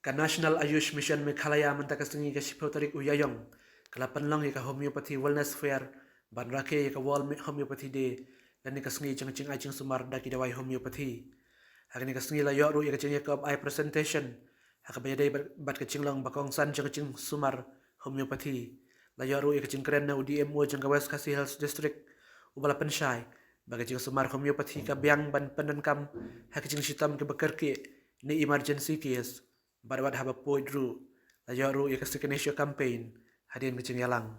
ka National Ayush Mission Meghalaya mantakastungi ka Shipotarik Uyayong kalapanlong ka Homeopathy Wellness Fair banrake ka World Homeopathy Day dan kasungi ching ai ching Sumar daki dawai homeopathy hakani kasungi la yoru ka ching yakop ai presentation hakabayade bat ka chinglang bakong san ching Sumar homeopathy la yoru ka ching kren na UDMO jang West Khasi Health District ubala penshai baga ching Sumar homeopathy ka biang ban pendankam Jingshitom ke Kyrkieh ni emergency case Barwad haba poidru la yoru ka sikenesyo campaign hadin ka ching yalang.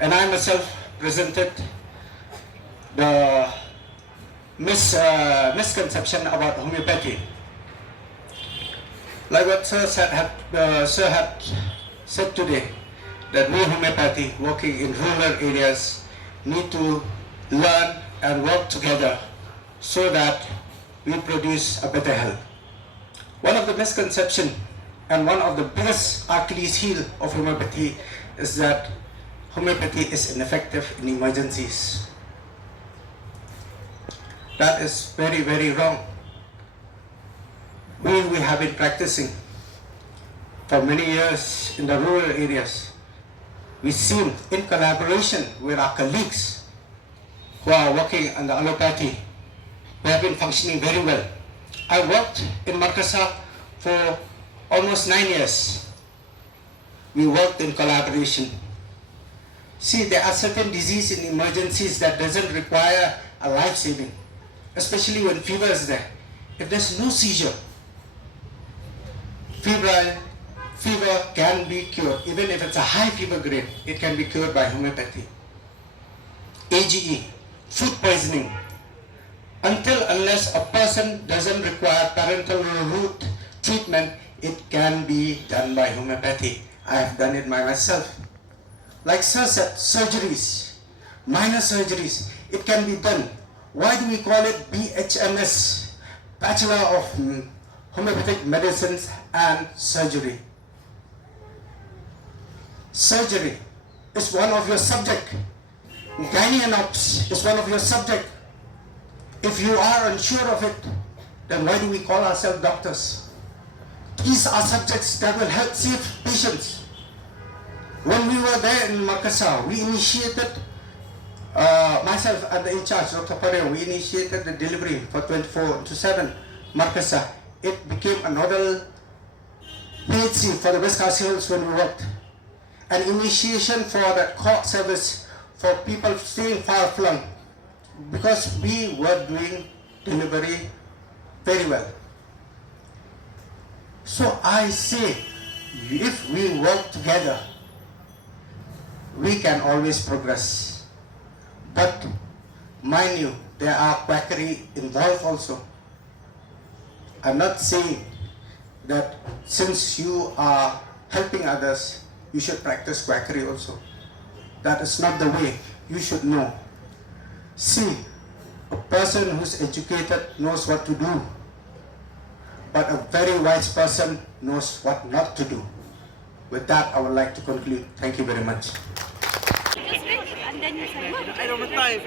And I myself presented the misconception about homeopathy. Like what Sir had said today, that we homeopathy working in rural areas need to learn and work together so that we produce a better health. One of the misconceptions and one of the biggest Achilles heel of homeopathy is that homeopathy is ineffective in emergencies. That is very, very wrong. We have been practicing for many years in the rural areas. We seem in collaboration with our colleagues who are working on the allopathy. We have been functioning very well. I worked in Markasa for almost 9 years. We worked in collaboration. See, there are certain diseases in emergencies that doesn't require a life-saving, especially when fever is there. If there's no seizure, fever can be cured. Even if it's a high fever grade, it can be cured by homeopathy. AGE, food poisoning. Unless a person doesn't require parenteral root treatment, it can be done by homeopathy. I have done it by myself. Like Sir said, surgeries, minor surgeries, it can be done. Why do we call it BHMS, Bachelor of Homeopathic Medicines and Surgery? Surgery is one of your subject. Gynae is one of your subject. If you are unsure of it, then why do we call ourselves doctors? These are subjects that will help save patients. When we were there in Markasa, we initiated, myself and the in-charge, Dr. Pareo, we initiated the delivery for 24/7 Markasa. It became a nodal PHC for the West Khasi Hills when we worked. An initiation for the court service for people staying far-flung, because we were doing delivery very well. So I say, if we work together, we can always progress. But mind you, there are quackery involved also. I'm not saying that since you are helping others, you should practice quackery also. That is not the way. You should know. See, a person who's educated knows what to do, but a very wise person knows what not to do. With that, I would like to conclude. Thank you very much. I don't have time.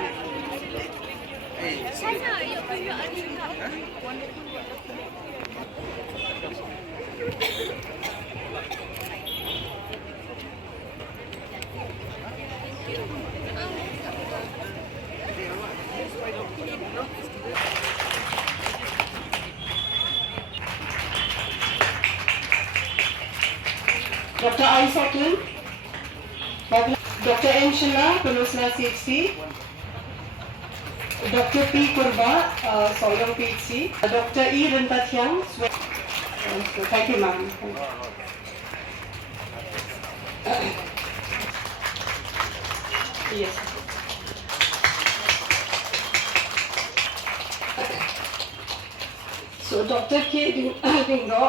Dr. Aisatul, Dr. M. Shilla, Pelusla CHC, Dr. P. Kurba, Soyong PHC, Dr. E. Rintathyang, thank you, ma'am. Yes. So, Dr. K. Dingo.